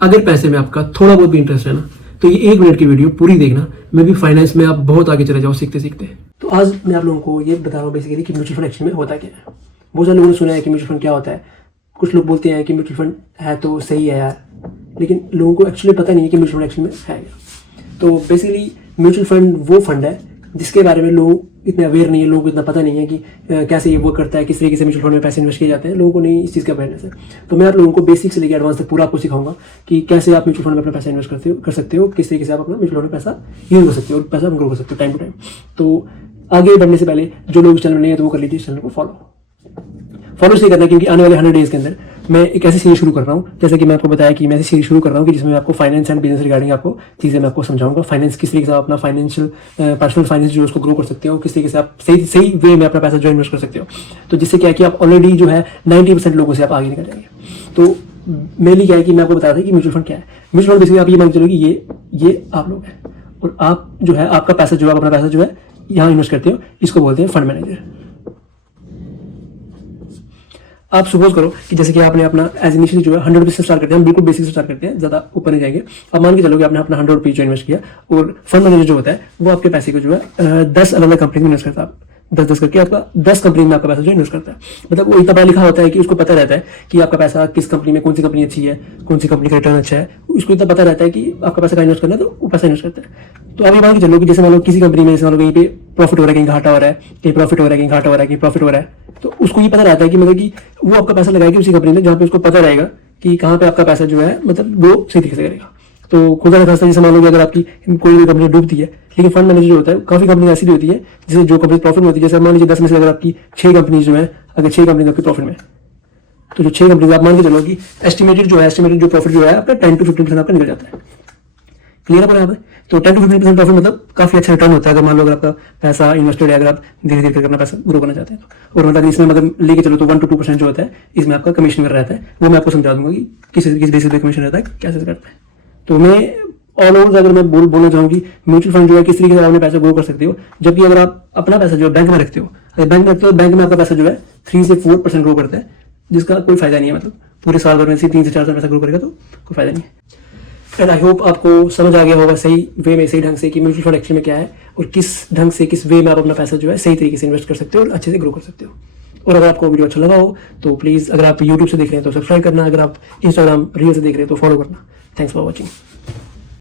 अगर पैसे में आपका थोड़ा बहुत भी इंटरेस्ट है ना, तो ये 1 मिनट की वीडियो पूरी देखना। मैं भी फाइनेंस में आप बहुत आगे चले जाओ सीखते सीखते। तो आज मैं आप लोगों को ये बता रहा हूँ बेसिकली कि म्यूचुअल फंड एक्चुअली में होता क्या है। बहुत सारे लोगों ने सुना है कि म्यूचुअल फंड क्या होता है। कुछ लोग बोलते हैं कि म्यूचुअल फंड है तो सही है यार, लेकिन लोगों को एक्चुअली पता नहीं है कि म्यूचुअल फंड एक्चुअली में है क्या। तो बेसिकली म्यूचुअल फंड वो फंड है जिसके बारे में लोग इतने अवेयर नहीं है, लोगों को इतना पता नहीं है कि कैसे ये वर्क करता है, किस तरीके से म्यूचुअल फंड में पैसे इन्वेस्ट किए जाते हैं। लोगों को नहीं इस चीज़ का अवेयरनेस है। तो मैं आप लोगों को बेसिक से लेकर एडवांस तक पूरा आपको सिखाऊंगा कि कैसे आप म्यूचुअल फंड में अपना पैसा इन्वेस्ट कर सकते हो, किस तरीके से आप अपना म्यूचुअल फंड में पैसा यूज कर सकते हो और पैसा ग्रो कर सकते हो टाइम टू टाइम। तो आगे बढ़ने से पहले जो लोग इस चैनल में नहीं है तो वो कर लीजिए इस चैनल को फॉलो इसलिए करना है क्योंकि आने वाले 100 डेज के अंदर मैं एक ऐसी सीरीज शुरू कर रहा हूँ, जैसे कि मैं आपको बताया कि मैं ऐसी सीरीज शुरू कर रहा हूँ कि जिसमें मैं आपको फाइनेंस एंड बिजनेस रिगार्डिंग आपको चीज़ें मैं आपको समझाऊंगा। फाइनेंस किस तरीके से आप अपना फाइनेंशियल पर्सनल फाइनेंस जो उसको ग्रो कर सकते हो, किस तरीके से आप सही वे में अपना पैसा जो इन्वेस्ट कर सकते हो। तो जिससे क्या है कि आप ऑलरेडी जो है 90% लोगों से आप आगे निकल जाएंगे। तो मेनली क्या है कि मैं आपको बता रहा था कि म्यूचुअल फंड क्या है। म्यूचुअल फंड बेसिकली आप ये मान के चलो कि ये आप लोग हैं और आप जो है आपका पैसा जो आप अपना पैसा जो है यहाँ इन्वेस्ट करते हो, इसको बोलते हैं फंड मैनेजर। आप सपोज करो कि जैसे कि आपने अपना एज इनिशियली जो है 100 रुपीज से स्टार्ट करते हैं, हम बिल्कुल बेसिक से स्टार्ट करते हैं, ज्यादा ऊपर नहीं जाएंगे। अब मान के चलो कि आपने अपना 100 रुपीज जो इन्वेस्ट किया और फंड मैनेजर जो होता है वो आपके पैसे को जो है 10 अलग अलग कंपनी में इन्वेस्ट करता है। 10 करके आपका 10 कंपनी में आपका पैसा जो इन्वेस्ट करता है। मतलब वो इतना पढ़ा लिखा होता है कि उसको पता रहता है कि आपका पैसा किस कंपनी में, कौन सी कंपनी अच्छी है, कौन सी कंपनी का रिटर्न अच्छा है, उसको इतना पता रहता है कि आपका पैसा कहाँ इन्वेस्ट करना है, तो वो पैसा इन्वेस्ट करता है। तो आप ये मान के चलो कि जैसे मान लो किसी कंपनी में जैसे मान लो कहीं पे प्रॉफिट हो रहा है, कहीं घाटा हो रहा है, कहीं प्रॉफिट हो रहा है, कहीं घाटा हो रहा है, कहीं प्रॉफिट हो रहा है, तो उसको ये पता रहता है कि मतलब कि वो आपका पैसा लगाएगी उसी कंपनी में जहाँ पे उसको पता रहेगा कि कहाँ पे आपका पैसा जो है मतलब वो सही तरीके से करेगा। तो खुदा ना खास्ता जैसे मान लो कि अगर आपकी कोई भी कंपनी डूबती है, लेकिन फंड मैनेजर जो होता है काफी कंपनी ऐसी भी होती है जैसे जो कंपनी प्रॉफिट में होती है। जैसे मान लीजिए 10 में से अगर आपकी 6 कंपनी जो है, अगर 6 कंपनी आपकी प्रॉफिट में, तो जो 6 कंपनी आप मान के चलो कि एस्टिमेटेड जो प्रॉफिट जो है आपका 10 to 15% आपका निकल जाता है। क्लियर है यहाँ पे? तो 10 to 15% प्रॉफिट मतलब काफी अच्छा रिटर्न होता है। अगर मान लो अगर आपका पैसा इन्वेस्टेड है, अगर आप धीरे धीरे करके अपना पैसा ग्रो करना चाहते हैं तो। और मतलब इसमें मतलब लेके चलो तो 1 to 2% जो होता है इसमें आपका कमीशन कर रहता है। वो मैं आपको समझा दूंगा कि किस बेसिस पे कमीशन रहता है, कैसे करता है। तो मैं ऑल ओवर अगर मैं बोलना चाहूँ कि म्यूचुअल फंड जो है किस तरीके से आपने पैसा ग्रो कर सकते हो, जबकि अगर आप अपना पैसा जो है बैंक में रखते हो, अगर बैंक में रखते हो बैंक में आपका पैसा जो है 3 से 4% ग्रो करता है, जिसका कोई फायदा नहीं है। मतलब पूरे साल भर में से 3 से 4% पैसा ग्रो करेगा तो कोई फायदा नहीं है। एंड आई होप आपको समझ आ गया होगा सही वे में, सही ढंग से कि म्यूचुअल फंड एक्चुअली में क्या है और किस ढंग से, किस वे में आप अपना पैसा जो है सही तरीके से इन्वेस्ट कर सकते हो और अच्छे से ग्रो कर सकते हो। और अगर आपको वीडियो अच्छा लगा हो तो प्लीज़, अगर आप यूट्यूब से देख रहे हैं तो सब्सक्राइब करना, अगर आप इंस्टाग्राम रील से देख रहे हैं तो फॉलो करना। Thanks for watching.